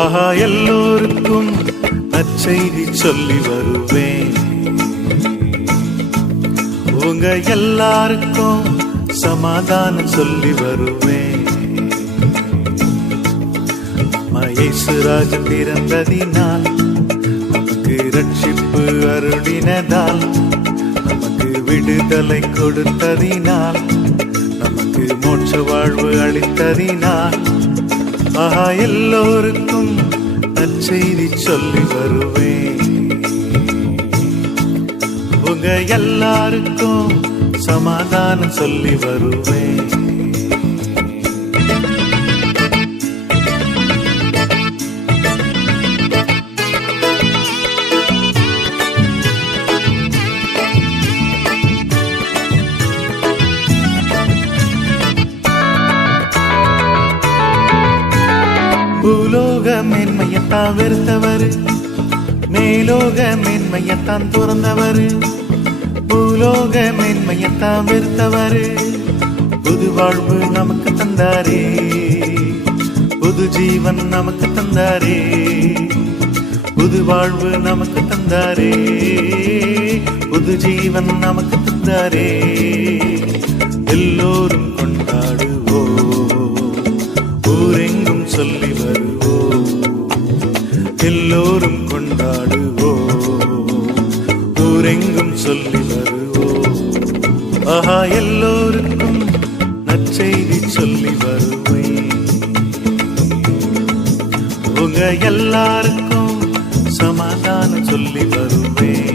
ஆஹா எல்லோருக்கும் நற்செய்தி சொல்லி வருவேன். உங்க எல்லாருக்கும் சமாதானம் சொல்லி வருவேன். இயேசுராஜன் பிறந்ததினால் நமக்கு ரட்சிப்பு அருளினதால் நமக்கு விடுதலை கொடுத்ததினால் நமக்கு மோட்ச வாழ்வு அளித்ததினால் ஆஹா எல்லோருக்கும் நற்செய்தி சொல்லி வருவேன். உங்க எல்லாருக்கும் சமாதானம் சொல்லி வருவேன். பூலோக மேன்மையத்தான் வெறுத்தவர், மேலோக மேன்மையத்தான் துறந்தவர். பூலோக மேன்மையத்தான் வெறுத்தவர், புது வாழ்வு நமக்கு தந்தாரே, புது ஜீவன் நமக்கு தந்தாரே, புது வாழ்வு நமக்கு தந்தாரே, புது ஜீவன் நமக்கு தந்தாரே. எல்லோரும் கொண்டாடுவோம், ஊரெங்கும் சொல்லி வருவோம். எல்லோரும் கொண்டாடுவோம், ஊரெங்கும் சொல்லி வருவோம். ஆஹா எல்லோருக்கும் நற்செய்தி சொல்லி வருவேன். உங்க எல்லாருக்கும் சமாதானம் சொல்லி வருவேன்.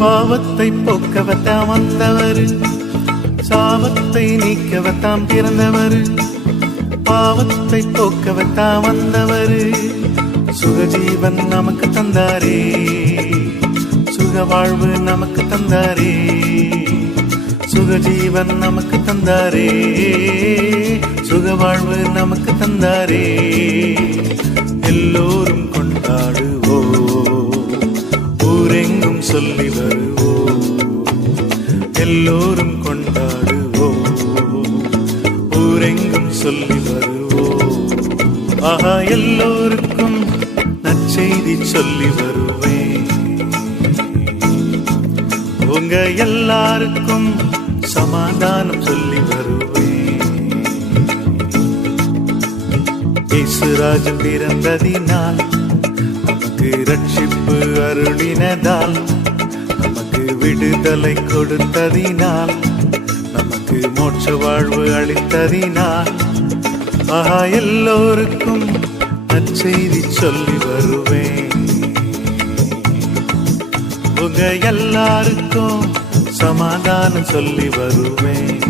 பாவத்தை போக்கவத்தாம் வந்தவர், சாபத்தை நீக்கவத்தாம் பிறந்தவர். பாவத்தை போக்கவத்தாம் வந்தவர், சுகஜீவன் நமக்கு தந்தாரே, சுக வாழ்வு நமக்கு தந்தாரே, சுகஜீவன் நமக்கு தந்தாரே, சுக வாழ்வு நமக்கு தந்தாரே. எல்லோரும் கொண்டாடுவோம், ஊரெங்கும் சொல்லி வருவோம். எல்லோரும் கொண்டாடுவோம், ஊரெங்கும் சொல்லி வருவோம். ஆஹா எல்லோருக்கும் நற்செய்தி சொல்லி வருவேன். உங்க எல்லாருக்கும் சமாதானம் சொல்லி வருவேன். இயேசுராஜன் பிறந்ததினால் நமக்கு ரட்சிப்பு அருளினதால் நமக்கு விடுதலை கொடுத்ததினால் நமக்கு மோட்ச வாழ்வு அளித்ததினால் ஆஹா எல்லோருக்கும் நற்செய்தி சொல்லி வருவேன். உங்க எல்லாருக்கும் சமாதானம் சொல்லி வருவேன்.